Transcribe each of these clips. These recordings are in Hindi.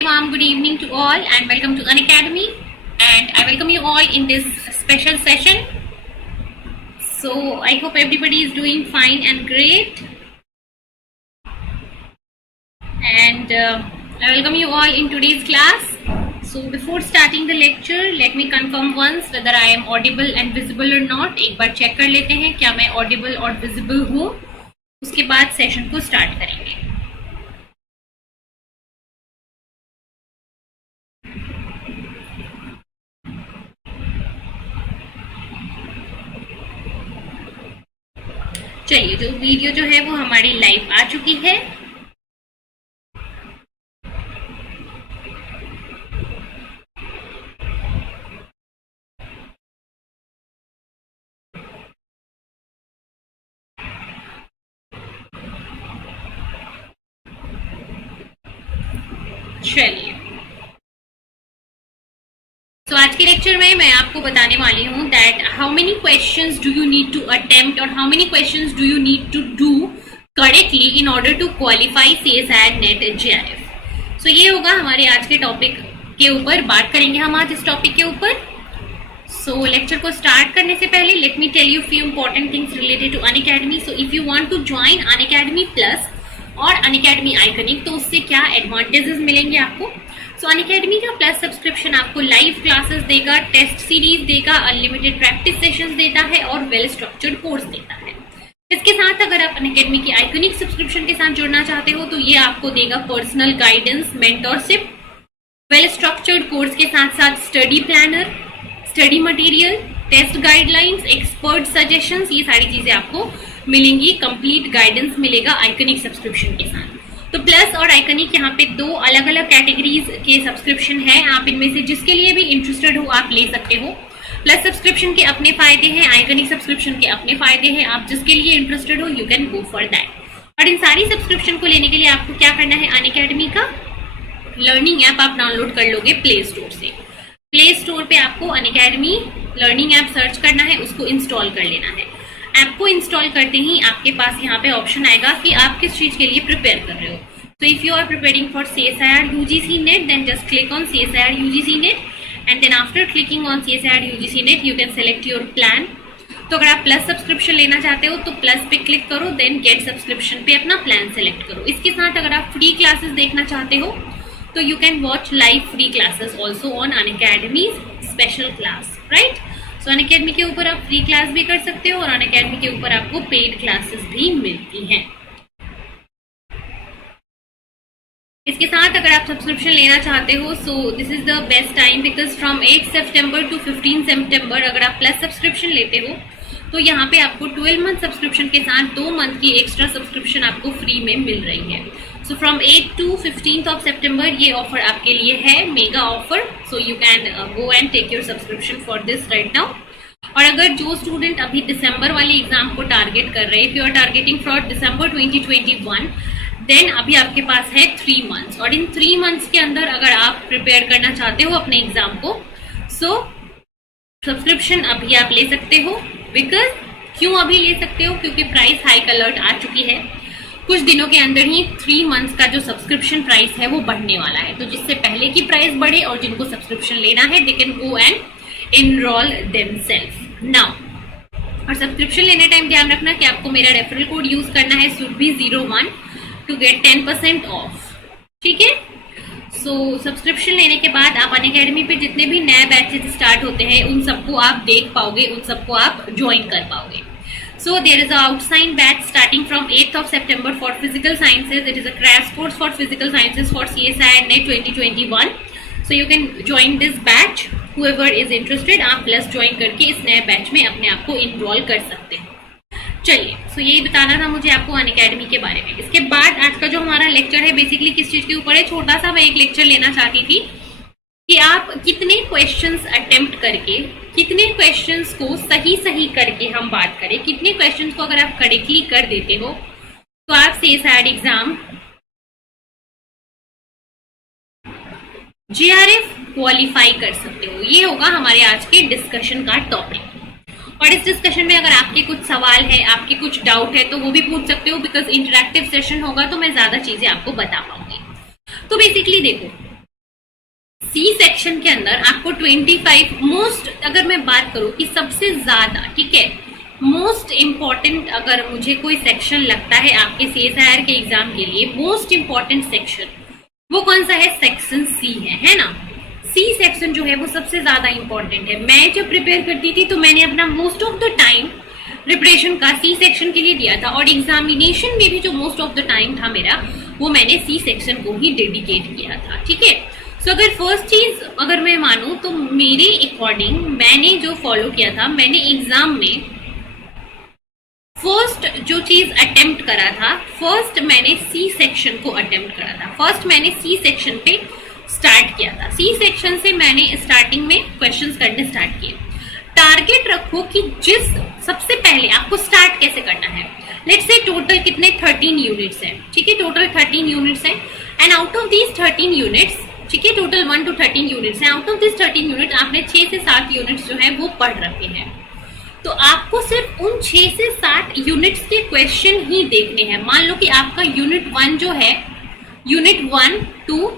Good evening to all and welcome to Unacademy, and I welcome you all in this special session. So I hope everybody is doing fine and great, and I welcome you all in today's class. So before starting the lecture, let me confirm once whether I am audible and visible or not. एक बार चेक कर लेते हैं क्या मैं audible और visible हूँ, उसके बाद सेशन को स्टार्ट करेंगे. चलिए, जो वीडियो जो है वो हमारी लाइव आ चुकी है. चलिए, तो आज के लेक्चर में मैं आपको बताने वाली हूँ that how many questions do you need to attempt और how many questions do you need to do correctly in order to qualify CSIR NET JRF. So ये होगा हमारे आज के टॉपिक के ऊपर. बात करेंगे हम आज इस टॉपिक के ऊपर. सो लेक्चर को स्टार्ट करने से पहले let me tell you few important things related to Unacademy. So if you want to join Unacademy plus और अनअकैडमी आइकनिक, तो उससे क्या एडवांटेजेस मिलेंगे आपको. सो अनअकैडमी का प्लस सब्सक्रिप्शन आपको लाइव क्लासेस देगा, टेस्ट सीरीज देगा, अनलिमिटेड प्रैक्टिस सेशंस देता है और वेल स्ट्रक्चर्ड कोर्स देता है. इसके साथ अगर आप अनअकैडमी की आइकनिक सब्सक्रिप्शन के साथ जुड़ना चाहते हो तो ये आपको देगा personal guidance, mentorship, well structured course के साथ साथ study planner, study material, test guidelines, expert suggestions, ये सारी चीजें आपको मिलेंगी. कंप्लीट गाइडेंस मिलेगा आइकनिक सब्सक्रिप्शन के साथ. तो प्लस और आइकनिक यहाँ पे दो अलग अलग कैटेगरीज के सब्सक्रिप्शन है. आप इनमें से जिसके लिए भी इंटरेस्टेड हो आप ले सकते हो. प्लस सब्सक्रिप्शन के अपने फायदे हैं, आइकनिक सब्सक्रिप्शन के अपने फायदे हैं. आप जिसके लिए इंटरेस्टेड हो you can go for that. और इन सारी सब्सक्रिप्शन को लेने के लिए आपको क्या करना है, अनअकैडमी का लर्निंग ऐप आप डाउनलोड कर लोगे प्ले स्टोर से. प्ले स्टोर पे आपको अनअकैडमी लर्निंग ऐप सर्च करना है, उसको इंस्टॉल कर लेना है. ऐप को इंस्टॉल करते ही आपके पास यहाँ पे ऑप्शन आएगा कि आप किस चीज के लिए प्रिपेयर कर रहे हो. तो if you are preparing for CSIR UGC net then just click on CSIR UGC net and then after clicking on CSIR UGC net you can select your plan. तो अगर आप प्लस सब्सक्रिप्शन लेना चाहते हो तो प्लस पे क्लिक करो, देन गेट सब्सक्रिप्शन पे अपना प्लान सेलेक्ट करो. इसके साथ अगर आप फ्री क्लासेस देखना चाहते हो तो you can watch live free classes also on Unacademy special class, right. So Unacademy के ऊपर आप फ्री क्लास भी कर सकते हो और अनअकैडमी के ऊपर आपको पेड क्लासेस भी मिलती हैं. इसके साथ अगर आप सब्सक्रिप्शन लेना चाहते हो so this is the best time because from 8 सितंबर टू 15 सितंबर अगर आप प्लस सब्सक्रिप्शन लेते हो तो यहाँ पे आपको 12 मंथ सब्सक्रिप्शन के साथ 2 मंथ की एक्स्ट्रा सब्सक्रिप्शन आपको फ्री में मिल रही है. सो फ्रॉम 8 टू 15 ऑफ सितंबर ये ऑफर आपके लिए है, mega offer. So you can go and take your subscription for this right now. और अगर जो स्टूडेंट अभी दिसंबर वाले एग्जाम को टारगेट कर रहे हैं, if you are targeting for December 2021, then अभी आपके पास है 3 मंथ्स. और इन 3 मंथ्स के अंदर अगर आप प्रिपेयर करना चाहते हो अपने एग्जाम को सो सब्सक्रिप्शन अभी आप ले सकते हो. बिकॉज क्यों अभी ले सकते हो, क्योंकि प्राइस हाइक अलर्ट आ चुकी है. कुछ दिनों के अंदर ही 3 मंथ्स का जो सब्सक्रिप्शन प्राइस है वो बढ़ने वाला है. तो जिससे पहले की प्राइस बढ़े और जिनको सब्सक्रिप्शन लेना है they can go and enroll themselves now. और सब्सक्रिप्शन लेने टाइम ध्यान रखना कि आपको मेरा रेफरल कोड यूज करना है SURBHI01 टू गेट 10% ऑफ, ठीक है. सो सब्सक्रिप्शन लेने के बाद आप अनअकैडमी पे जितने भी नए बैचेस स्टार्ट होते हैं उन सबको आप देख पाओगे, उन सबको आप ज्वाइन कर पाओगे. So there is a outside batch starting from 8th of September for physical sciences. It is a crash course for physical sciences for CSIR NET 2021. So you can join this batch. Whoever is interested, आप प्लस ज्वाइन करके इस नए बैच में अपने आप को इनरोल कर सकते हैं. चलिए, सो यही बताना था मुझे आपको अनअकैडमी के बारे में. इसके बाद आज का जो हमारा लेक्चर है बेसिकली किस चीज के ऊपर है, छोटा सा मैं एक लेक्चर लेना चाहती थी कि आप कितने क्वेश्चंस अटेम्प्ट करके, कितने क्वेश्चंस को सही करके हम बात करें, कितने क्वेश्चंस को अगर आप करेक्टली कर देते हो तो आप CSIR एग्जाम JRF क्वालिफाई कर सकते हो. ये होगा हमारे आज के डिस्कशन का टॉपिक. और इस डिस्कशन में अगर आपके कुछ सवाल है, आपके कुछ डाउट है तो वो भी पूछ सकते हो. बिकॉज इंटरेक्टिव सेशन होगा तो मैं ज्यादा चीजें आपको बता पाऊंगी. तो बेसिकली देखो, सी सेक्शन के अंदर आपको 25 मोस्ट, अगर मैं बात करूं कि सबसे ज्यादा, ठीक है, मोस्ट इम्पॉर्टेंट अगर मुझे कोई सेक्शन लगता है आपके सीएसआईआर के एग्जाम के लिए, मोस्ट इम्पॉर्टेंट सेक्शन वो कौन सा है? सेक्शन सी है ना। सी सेक्शन जो है वो सबसे ज्यादा इंपॉर्टेंट है। मैं जब प्रिपेयर करती थी तो मैंने अपना most of the time preparation का सी सेक्शन के लिए दिया था, और एग्जामिनेशन में भी जो मोस्ट ऑफ द टाइम था मेरा, वो मैंने सी सेक्शन को ही डेडिकेट किया था, ठीक है। सो अगर फर्स्ट चीज अगर मैं मानूं तो मेरे अकॉर्डिंग मैंने जो फॉलो किया था, मैंने एग्जाम में फर्स्ट जो चीज अटेम्प्ट करा था, फर्स्ट मैंने सी सेक्शन को अटेम्प्ट करा था। फर्स्ट मैंने सी सेक्शन पे स्टार्ट किया था। सी सेक्शन से मैंने स्टार्टिंग में क्वेश्चंस करने स्टार्ट किए। टारगेट रखो कि जिस सबसे पहले आपको स्टार्ट कैसे करना है। लेट्स से टोटल कितने 13 यूनिट्स हैं, ठीक है, टोटल 13 यूनिट्स हैं, and out of these 13 units, ठीक है, टोटल 1 to 13 यूनिट्स हैं। आउट ऑफ दिस 13 यूनिट आपने 6 से 7 यूनिट्स जो है वो पढ़ रखे हैं, तो आपको सिर्फ उन 6 से 7 यूनिट्स के क्वेश्चन ही देखने हैं। मान लो कि आपका यूनिट 1 जो है, यूनिट 1, 2,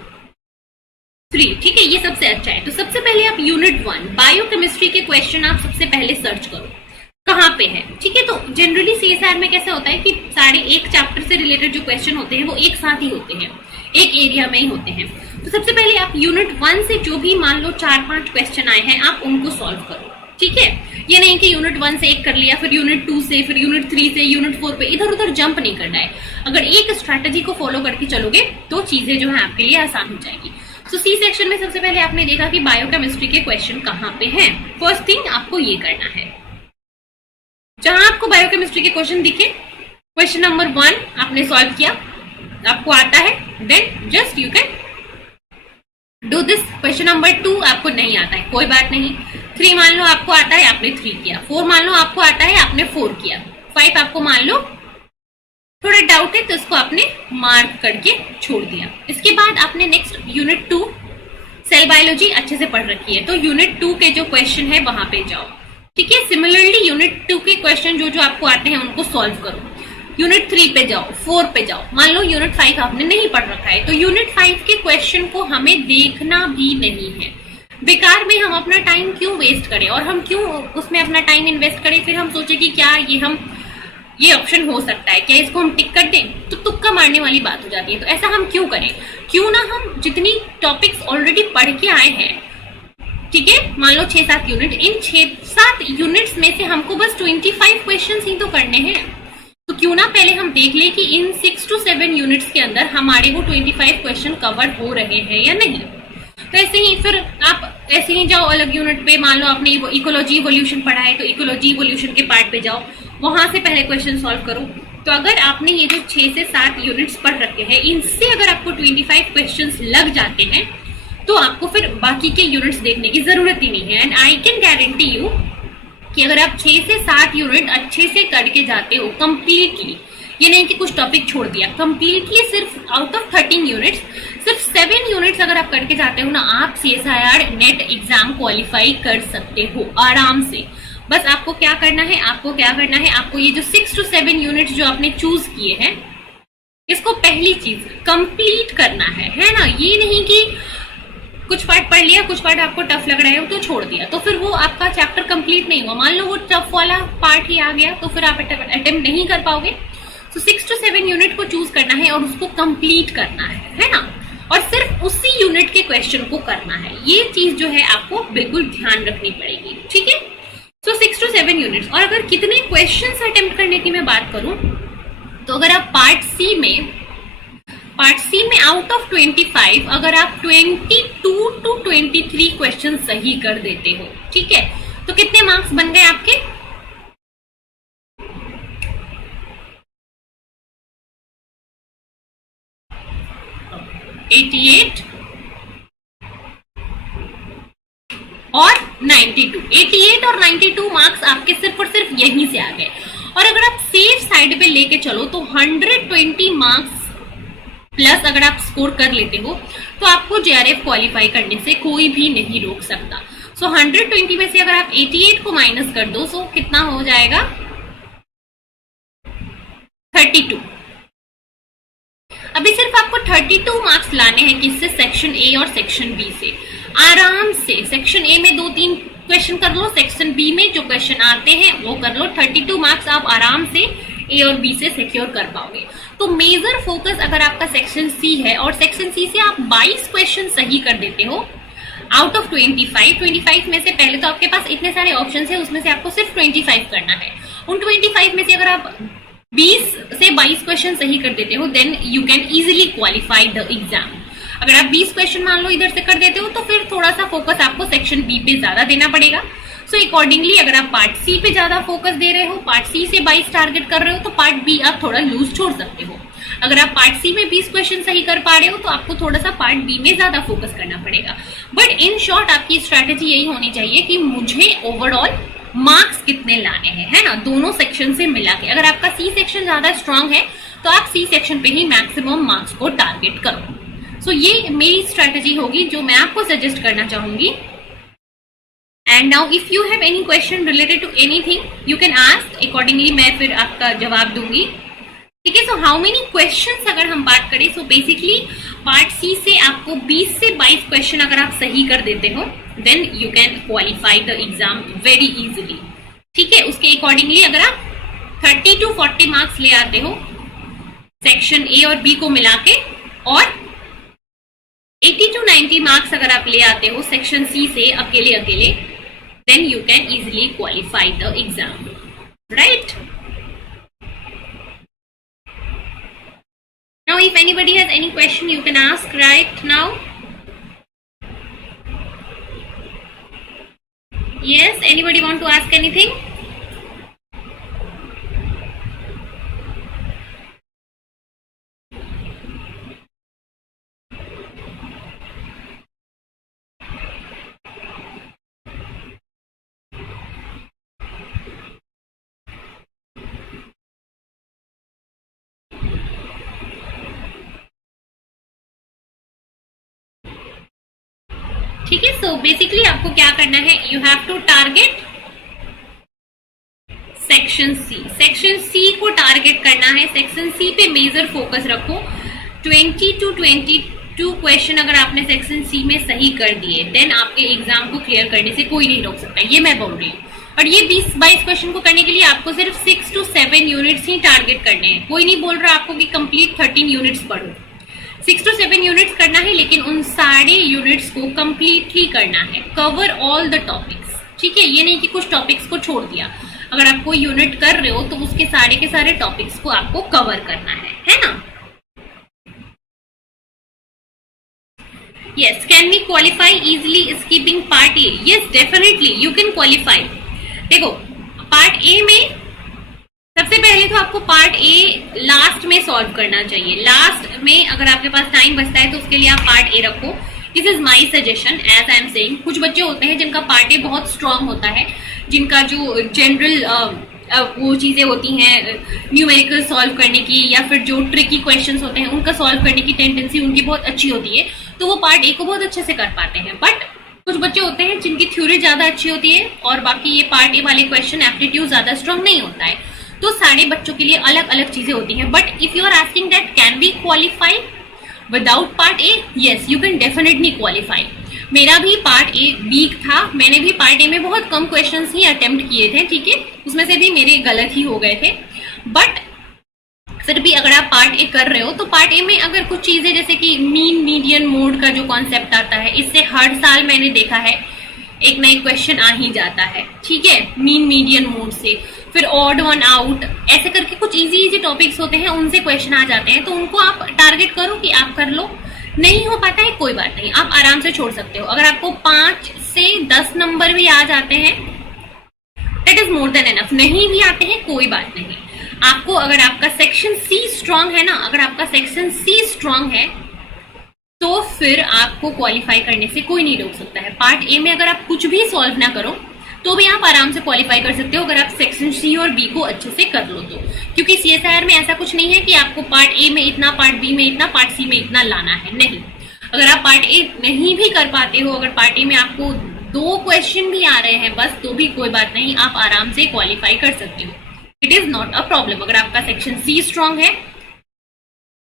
3, ठीक है, ये सबसे अच्छा है। तो सबसे पहले आप यूनिट 1 बायोकेमिस्ट्री के क्वेश्चन आप सबसे पहले सर्च करो कहाँ पे है, ठीक है। तो जनरली सीएसआर में कैसा होता है कि सारे एक चैप्टर से रिलेटेड जो क्वेश्चन होते हैं वो एक साथ ही होते हैं, एक एरिया में ही होते हैं। तो सबसे पहले आप यूनिट 1 से जो भी मान लो 4-5 क्वेश्चन आए हैं आप उनको सॉल्व करो, ठीक है। ये नहीं कि यूनिट 1 से एक कर लिया, फिर यूनिट 2 से, फिर यूनिट 3 से, यूनिट 4 पे इधर उधर जंप नहीं करना है। अगर एक स्ट्रैटेजी को फॉलो करके चलोगे तो चीजें जो है आपके लिए आसान हो जाएगी। तो सी सेक्शन में सबसे पहले आपने देखा कि बायोकेमिस्ट्री के क्वेश्चन कहाँ पे हैं। फर्स्ट थिंग आपको ये करना है, जहां आपको बायोकेमिस्ट्री के क्वेश्चन दिखे, क्वेश्चन नंबर 1 आपने सॉल्व किया, आपको आता है, then just you can do this. Question number 2 आपको नहीं आता है, कोई बात नहीं। 3 मान लो आपको आता है, आपने 3 किया। 4 मान लो आपको आता है, आपने 4 किया। 5 आपको मान लो थोड़ा डाउट है तो इसको आपने मार्क करके छोड़ दिया। इसके बाद आपने नेक्स्ट यूनिट 2 सेल बायोलॉजी अच्छे से पढ़ रखी है, तो यूनिट 2 के जो क्वेश्चन है वहां पे जाओ, ठीक है। सिमिलरली यूनिट 2 के क्वेश्चन जो जो आपको आते हैं उनको सॉल्व करो। यूनिट 3 पे जाओ, 4 पे जाओ। मान लो यूनिट 5 आपने नहीं पढ़ रखा है, तो यूनिट 5 के क्वेश्चन को हमें देखना भी नहीं है। बेकार में हम अपना टाइम क्यों वेस्ट करें, और हम क्यों उसमें अपना टाइम इन्वेस्ट करें, फिर हम सोचे कि क्या ये ऑप्शन हो सकता है, क्या इसको हम टिक कर दें, तो तुक्का मारने वाली बात हो जाती है। तो ऐसा हम क्यों करें? क्यों ना हम जितनी टॉपिक्स ऑलरेडी पढ़ के आए हैं, ठीक है, मान लो 6-7 यूनिट, इन 6-7 यूनिट्स में से हमको बस 25 क्वेश्चन ही तो करने हैं। तो क्यों ना पहले हम देख ले कि इन 6 to 7 यूनिट्स के अंदर हमारे वो 25 क्वेश्चन कवर हो रहे हैं या नहीं। तो ऐसे ही फिर आप ऐसे ही जाओ अलग यूनिट पे, मान लो आपने इकोलॉजी इवोल्यूशन पढ़ा है तो इकोलॉजी इवोल्यूशन के पार्ट पे जाओ, वहां से पहले क्वेश्चन सॉल्व करो। तो अगर आपने ये जो 6 से 7 यूनिट्स पढ़ रखे हैं, इनसे अगर आपको 25 क्वेश्चंस लग जाते हैं तो आपको फिर बाकी के यूनिट्स देखने की जरूरत ही नहीं है। And I can guarantee you कि अगर आप 6 से 7 यूनिट अच्छे से करके जाते हो कंप्लीटली, ये नहीं कि कुछ टॉपिक छोड़ दिया, कंप्लीटली सिर्फ आउट ऑफ 13 यूनिट्स सिर्फ 7 यूनिट्स अगर आप करके जाते हो ना, आप सीएसआईआर नेट एग्जाम क्वालिफाई कर सकते हो आराम से। बस आपको क्या करना है, आपको ये जो 6 to 7 यूनिट्स जो आपने चूज किए हैं, इसको पहली चीज कंप्लीट करना है ना। ये नहीं कि कुछ पार्ट पढ़ लिया, कुछ पार्ट आपको टफ लग रहा है तो छोड़ दिया, तो फिर वो आपका चैप्टर कंप्लीट नहीं हुआ। मान लो वो टफ वाला पार्ट ही आ गया तो फिर आप अटेम्प्ट नहीं कर पाओगे। तो 6 to 7 यूनिट को चूज करना है और उसको कंप्लीट करना है ना, और सिर्फ उसी यूनिट के क्वेश्चन को करना है। ये चीज जो है आपको बिल्कुल ध्यान रखनी पड़ेगी, ठीक है। तो 6 to 7 यूनिट्स। और अगर कितने क्वेश्चंस अटेम्प्ट करने की मैं बात करूं, तो अगर आप पार्ट सी में आउट ऑफ 25 अगर आप 22 to 23 क्वेश्चन सही कर देते हो, ठीक है, तो कितने मार्क्स बन गए आपके? 88 और 92। 88 और 92 मार्क्स आपके सिर्फ और सिर्फ यहीं से आ गए। और अगर आप सेफ साइड पे लेके चलो तो 120 मार्क्स प्लस अगर आप स्कोर कर लेते हो तो आपको जेआरएफ क्वालिफाई करने से कोई भी नहीं रोक सकता। सो 120 में से अगर आप 88 को माइनस कर दो तो कितना हो जाएगा? 32। अभी सिर्फ आपको 32 मार्क्स लाने हैं किससे? सेक्शन ए और सेक्शन बी से। आराम से सेक्शन ए में 2-3 क्वेश्चन कर लो, सेक्शन बी में जो क्वेश्चन आते हैं वो कर लो। 32 मार्क्स आप आराम से ए और बी से सिक्योर कर पाओगे। तो मेजर फोकस अगर आपका सेक्शन सी है और सेक्शन सी से आप 22 क्वेश्चन सही कर देते हो आउट ऑफ 25 में से, पहले तो आपके पास इतने सारे ऑप्शन है, उसमें से आपको सिर्फ 25 करना है। उन 25 में से अगर आप 20 से 22 क्वेश्चन सही कर देते हो then you can easily qualify the exam. अगर आप 20 क्वेश्चन मान लो इधर से कर देते हो तो फिर थोड़ा सा फोकस आपको सेक्शन बी पे ज्यादा देना पड़ेगा। सो अकॉर्डिंगली अगर आप पार्ट सी पे ज्यादा फोकस दे रहे हो, पार्ट सी से 22 टारगेट कर रहे हो, तो पार्ट बी आप थोड़ा लूज छोड़ सकते हो। अगर आप पार्ट सी में 20 क्वेश्चन सही कर पा रहे हो तो आपको थोड़ा सा पार्ट बी में ज्यादा फोकस करना पड़ेगा। बट इन शॉर्ट आपकी स्ट्रैटेजी यही होनी चाहिए कि मुझे ओवरऑल मार्क्स कितने लाने हैं, है ना, दोनों सेक्शन से मिला के। अगर आपका सी सेक्शन ज्यादा स्ट्रांग है तो आप सी सेक्शन पे ही मैक्सिमम मार्क्स को टारगेट करो। सो ये मेरी स्ट्रैटेजी होगी जो मैं आपको सजेस्ट करना चाहूंगी। And now if you have any question related to anything you can ask, accordingly मैं फिर आपका जवाब दूंगी। ठीक है, सो हाउ मेनी क्वेश्चंस अगर हम बात करें, सो बेसिकली पार्ट सी से आपको 20 से 22 क्वेश्चन अगर आप सही कर देते हो then you can qualify the exam very easily. ठीक है, उसके अकॉर्डिंगली अगर आप 30 to 40 मार्क्स ले आते हो सेक्शन ए और बी को मिला के, और 80 to 90 मार्क्स अगर आप ले आते हो सेक्शन सी से अकेले अकेले, then you can easily qualify the exam, right? Now if anybody has any question you can ask right now. Yes, anybody want to ask anything? ठीक है, सो बेसिकली आपको क्या करना है, you have to target section C. Section C को टारगेट करना है, सेक्शन सी पे मेजर फोकस रखो। 20 to 22 क्वेश्चन अगर आपने सेक्शन सी में सही कर दिए देन आपके एग्जाम को क्लियर करने से कोई नहीं रोक सकता, ये मैं बोल रही हूँ। और ये 20-22 क्वेश्चन को करने के लिए आपको सिर्फ 6 to 7 यूनिट्स ही टारगेट करने हैं। कोई नहीं बोल रहा आपको कि कंप्लीट 13 यूनिट्स पढ़ो, 6 to 7 यूनिट्स करना है, लेकिन उन सारे यूनिट्स को कंप्लीटली करना है, कवर ऑल द टॉपिक्स। ठीक है, ये नहीं कि कुछ टॉपिक्स को छोड़ दिया। अगर आप कोई यूनिट कर रहे हो तो उसके सारे के सारे टॉपिक्स को आपको कवर करना है ना? Yes, can we qualify easily skipping part A? Yes, definitely you can qualify. देखो, पार्ट ए में सबसे पहले तो आपको पार्ट ए लास्ट में सॉल्व करना चाहिए। लास्ट में अगर आपके पास टाइम बचता है तो उसके लिए आप पार्ट ए रखो। This is my suggestion, as I am saying. कुछ बच्चे होते हैं जिनका पार्ट ए बहुत स्ट्रांग होता है, जिनका जो जनरल वो चीजें होती हैं न्यूमेरिकल सॉल्व करने की, या फिर जो ट्रिकी क्वेश्चंस होते हैं उनका सॉल्व करने की टेंडेंसी उनकी बहुत अच्छी होती है, तो वो पार्ट ए को बहुत अच्छे से कर पाते हैं। बट कुछ बच्चे होते हैं जिनकी थ्योरी ज्यादा अच्छी होती है और बाकी ये पार्ट ए वाले क्वेश्चन एप्टीट्यूड ज्यादा स्ट्रांग नहीं होता है। तो सारे बच्चों के लिए अलग अलग चीजें होती हैं। But if you are asking that can be qualify without part A, yes you can definitely qualify. मेरा भी पार्ट ए वीक था, मैंने भी पार्ट ए में बहुत कम क्वेश्चंस ही अटेम्प्ट किए थे। ठीक है, उसमें से भी मेरे गलत ही हो गए थे। बट फिर भी अगर आप पार्ट ए कर रहे हो तो पार्ट ए में अगर कुछ चीजें जैसे कि मीन मीडियन मोड का जो कॉन्सेप्ट आता है, इससे हर साल मैंने देखा है एक नई क्वेश्चन आ ही जाता है। ठीक है, मीन मीडियन मोड से, फिर ऑड वन आउट, ऐसे करके कुछ इजी टॉपिक्स होते हैं उनसे क्वेश्चन आ जाते हैं। तो उनको आप टारगेट करो कि आप कर लो। नहीं हो पाता है कोई बात नहीं, आप आराम से छोड़ सकते हो। अगर आपको 5 से 10 नंबर भी आ जाते हैं that is more than enough. नहीं भी आते हैं कोई बात नहीं। आपको अगर आपका सेक्शन सी स्ट्रांग है ना, अगर आपका सेक्शन सी स्ट्रांग है तो फिर आपको क्वालिफाई करने से कोई नहीं रोक सकता है। पार्ट ए में अगर आप कुछ भी सॉल्व ना करो तो भी आप आराम से क्वालिफाई कर सकते हो अगर आप सेक्शन सी और बी को अच्छे से कर लो तो। क्योंकि सीएसआईआर में ऐसा कुछ नहीं है कि आपको पार्ट ए में इतना, पार्ट बी में इतना, पार्ट सी में इतना लाना है। नहीं, अगर आप पार्ट ए नहीं भी कर पाते हो, अगर पार्ट ए में आपको 2 क्वेश्चन भी आ रहे हैं बस, तो भी कोई बात नहीं, आप आराम से क्वालिफाई कर सकते हो। It is not a problem. अगर आपका सेक्शन सी स्ट्रांग है,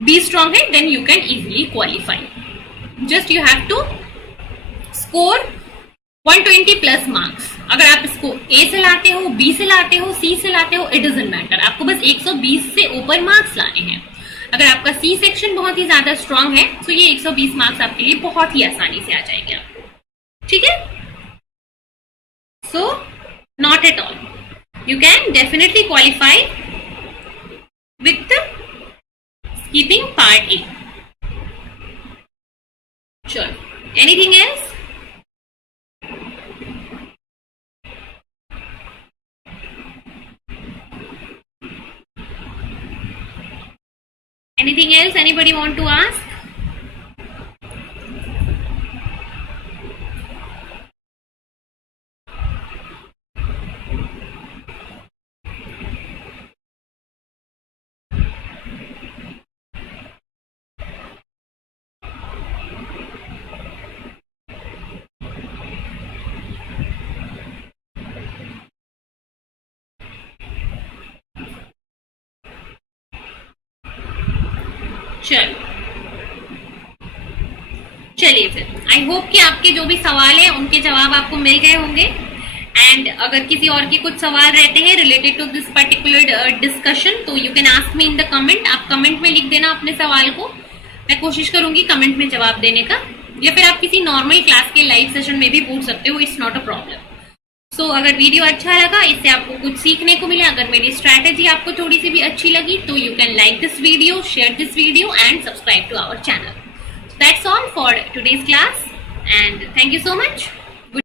बी स्ट्रांग है, then you can easily qualify. Just you have to score 120 plus marks. अगर आप इसको ए से लाते हो, बी से लाते हो, सी से लाते हो, इट डजंट मैटर, आपको बस 120 से ऊपर मार्क्स लाने हैं। अगर आपका सी सेक्शन बहुत ही ज्यादा स्ट्रांग है तो ये 120 मार्क्स आपके लिए बहुत ही आसानी से आ जाएंगे आपको, ठीक है। So not at all, you can definitely qualify with keeping part A. चलो, anything else? Anything else anybody want to ask? चलिए फिर, आई होप कि आपके जो भी सवाल है उनके जवाब आपको मिल गए होंगे। एंड अगर किसी और के कुछ सवाल रहते हैं related to this particular discussion तो you can ask me in the comment. आप कमेंट में लिख देना अपने सवाल को, मैं कोशिश करूंगी कमेंट में जवाब देने का, या फिर आप किसी नॉर्मल क्लास के लाइव सेशन में भी पूछ सकते हो, इट्स नॉट अ प्रॉब्लम। सो अगर वीडियो अच्छा लगा, इससे आपको कुछ सीखने को मिला, अगर मेरी स्ट्रैटेजी आपको थोड़ी सी भी अच्छी लगी तो you can like this video, share this video and subscribe to our channel. That's all for today's class and thank you so much.